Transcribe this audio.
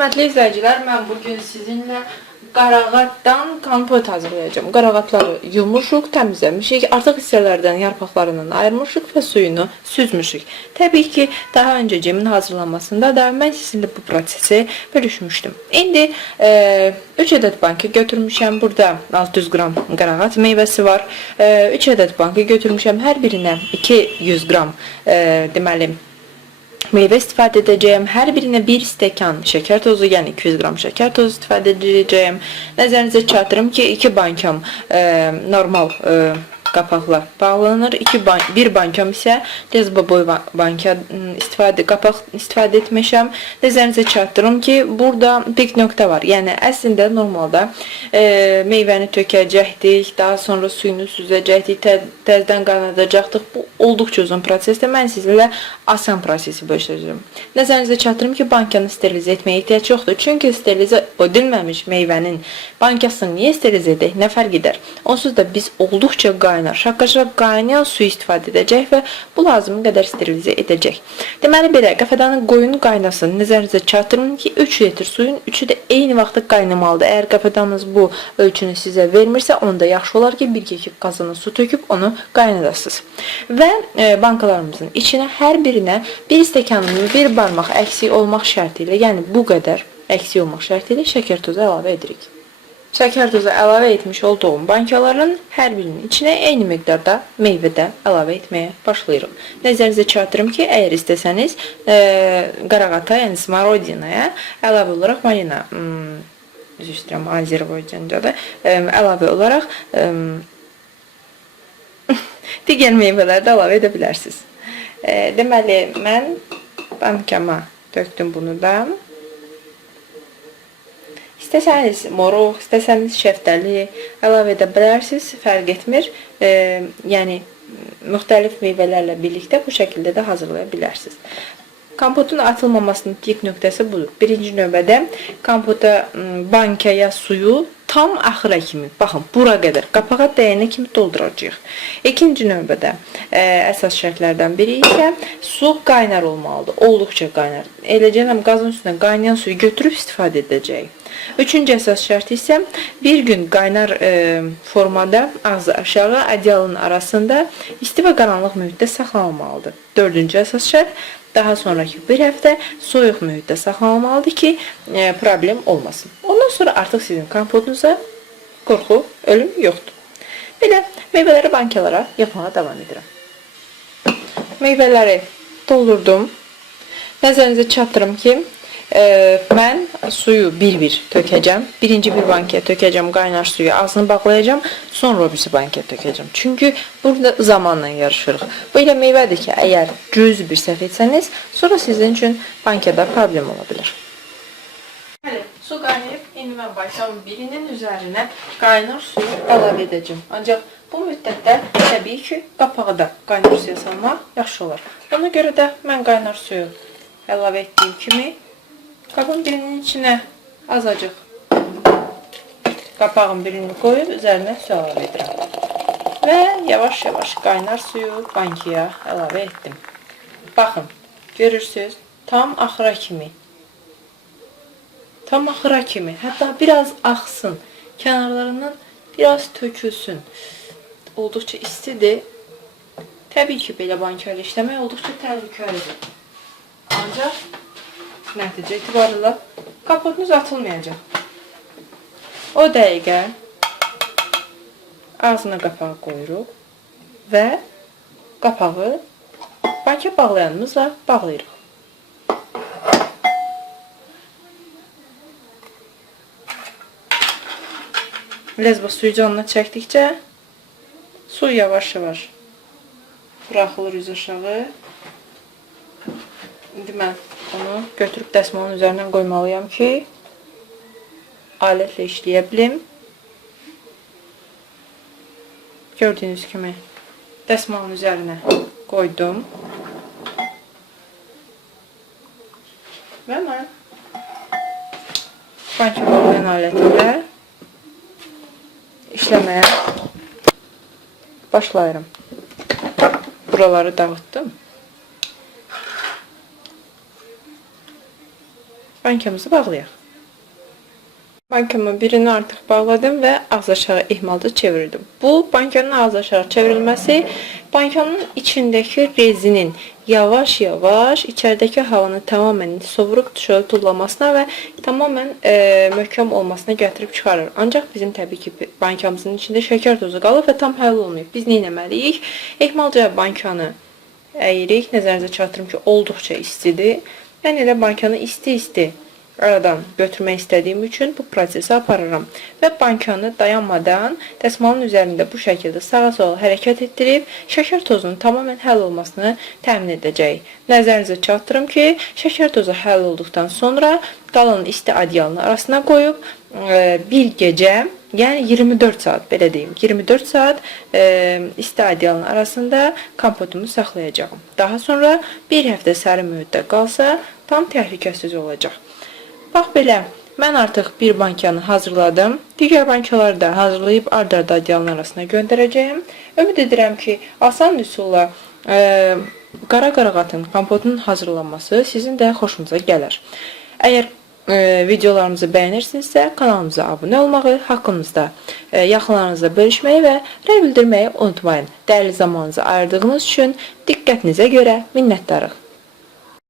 Hörmətli izləyicilər, mən bugün sizinlə qarağatdan kompot hazırlayacağım. Qarağatları yumuşuq, təmizləmişik, artıq hissələrdən yarpaqlarından ayırmışıq və suyunu süzmüşük. Təbii ki, daha öncə cimin hazırlanmasında da mən sizinlə bu prosesi bölüşmüşdüm. İndi 3 ədəd banka götürmüşəm. Burada 600 qram qarağat meyvəsi var. 3 ədəd banka götürmüşəm. Hər birinə 200 qram deməli meyvə istifadə edəcəyəm. Hər birinə 1 stəkan şəkər tozu, yəni 200 qram şəkər tozu istifadə edəcəyəm. Nəzərinizə çatdırım ki, 2 bankam normal qapaqla bağlanır. Bir bankam isə lezbo boy banka qapaq istifadə etmişəm. Nəzərinizə çatdırım ki, burada pik nöqtə var. Yəni əslində normalda meyvəni tökəcəkdik, daha sonra suyunu süzəcəkdik, təzədən qaynadacaqdıq. Bu olduqca uzun prosesdə mən sizinlə asan prosesi bölüşəcəm. Nəzərinizə çatdırım ki, bankanı sterilizə etməyə ehtiyac yoxdur. Çünki sterilizə edilməmiş meyvənin bankasını niyə sterilizə edək? Nə fərq edər? Onsuz da biz olduqca şaqqa-şaq qaynayan su istifadə edəcək və bu lazımı qədər sterilizə edəcək. Deməli belə, qəfədanın qoyun qaynasın. Nəzərinizə çatdırın ki, 3 litr suyun 3-ü də eyni vaxtda qaynamalıdır. Əgər qəfədanınız bu ölçünü sizə vermirsə, onda yaxşı olar ki, bir kekik qazana su töküb onu qaynadasınız. Və bankalarımızın içinə hər birinə 1 stəkanın 1 barmaq əksik olmaq şərti ilə, yəni bu qədər əksik olmaq şərti ilə şəkər tozu əlavə edirik. Şəkər tozu əlavə etmiş olduğum bankaların hər birinin içinə eyni miqdarda meyvə də əlavə etməyə başlayırıq. Nəzərinizə çatdırım ki, əgər istəsəniz qarağata, yəni smarodinaya əlavə olaraq malina, üzr istəyirəm, Azərbaycancadır, əlavə olaraq digər meyvələri də əlavə edə bilərsiniz. Deməli, mən bankama tökdüm bunu da. İstəsəniz moruq, istəsəniz şəftəli əlavə edə bilərsiniz, fərq etmir. Yəni, müxtəlif meyvələrlə birlikdə bu şəkildə də hazırlaya bilərsiniz. Kompotun atılmamasının pik nöqtəsi budur. Birinci növbədə kompota bankaya suyu tam axıra kimi, baxın, bura qədər, qapağa dəyənə kimi dolduracağıq. İkinci növbədə əsas şərtlərdən biri isə su qaynar olmalıdır, olduqca qaynar. Eləcə qazın üstünə qaynayan suyu götürüb istifadə edəcəyik. Üçüncü əsas şərt isə bir gün qaynar formada ağzı aşağı ədyalın arasında isti və qaranlıq mühitdə saxlanılmalıdır. Dördüncü əsas şərt daha sonraki bir həftə soyuq mühitdə saxlanılmalıdır ki, problem olmasın. Ondan sonra artıq sizin kompotunuza qorxu, ölüm yoxdur. Belə, meyvələri bankalara yapmağa davam edirəm. Meyvələri doldurdum. Nəzərinizə çatdırım ki, mən suyu bir-bir tökəcəm. Birinci bir bankaya tökəcəm qaynar suyu, ağzını bağlayacam, sonra o birisi bankaya tökəcəm. Çünki burada zamanla yarışırıq. Bu ilə meyvədir ki, əgər cüzi bir səhv etsəniz, sonra sizin üçün bankada problem ola bilər. Bəli, su qaynayıb, indi mən bankamın birinin üzərinə qaynar suyu əlavə edəcəm. Ancaq bu müddətdə təbii ki, qapağı da qaynar suya salmaq yaxşı olar. Ona görə də mən qaynar suyu əlavə etdiyim kimi qabın birinin içinə azacıq qapağın birini qoyub üzərinə su əlavə edirəm. Və yavaş-yavaş qaynar suyu bankaya əlavə etdim. Baxın, görürsünüz, tam axıra kimi. Tam axıra kimi. Hətta biraz axsın. Kənarlarından biraz tökülsün. Olduqca istidir. Təbii ki, belə banka ilə işləmək olduqca təhlükəlidir. Ancaq nəticə etibarıyla kapotunuz atılmayacaq. O dəqiqə ağzına qapağı qoyuruq və qapağı banka bağlayanımızla bağlayırıq. Lezbo suyu canına çəkdikcə su yavaş-yavaş buraxılır üz aşağı. İndi mən onu götürüb dəsmalın üzərindən qoymalıyam ki, alətlə işləyə bilim. Gördüyünüz kimi dəsmalın üzərinə qoydum. Və mən banka bağlayan alətində işləməyə başlayırım. Buraları dağıtdım. bankamızı bağlayaq. Bankamın birini artıq bağladım və ağız aşağı ehmalca çevirdim. Bu bankanın ağız aşağı çevrilməsi bankanın içindəki rezinin yavaş-yavaş içəridəki havanı tamamen sovuruq dışarı tullamasına və tamamen möhkəm olmasına gətirib çıxarır. Ancaq bizim təbii ki bankamızın içində şəkər tozu qalıb və tam həll olmayıb. Biz nə etməliyik? Ehmalca bankanı əyirik. Nəzərinizə çatdırım ki, olduqca istidir. Mən elə bankanı isti-isti aradan götürmək istədiyim üçün bu prosesi aparıram. Və bankanı dayanmadan dəsmalın üzərində bu şəkildə sağa-sola hərəkət etdirib şəkər tozunun tamamen həll olmasını təmin edəcəyik. Nəzərinizə çatdırım ki, şəkər tozu həll olduqdan sonra qalanın isti adyalını arasına qoyub bir gecə, yəni 24 saat, belə deyim, 24 saat isti adyalın arasında kompotumu saxlayacağım. Daha sonra bir həftə sərin mühitdə qalsa tam təhlükəsiz olacaq. Bax belə, mən artıq bir bankanı hazırladım. Digər bankaları da hazırlayıb ard-arda adyalın arasına göndərəcəyim. Ümid edirəm ki, asan üsulla qara qarağatın kompotunun hazırlanması sizin də xoşunuza gələr. Əgər videolarımızı bəyənirsinizsə, kanalımıza abunə olmağı, haqqımızda yaxınlarınızla bölüşməyi və rəy bildirməyi unutmayın. Dəyərli zamanınızı ayırdığınız üçün diqqətinizə görə minnətdarıq.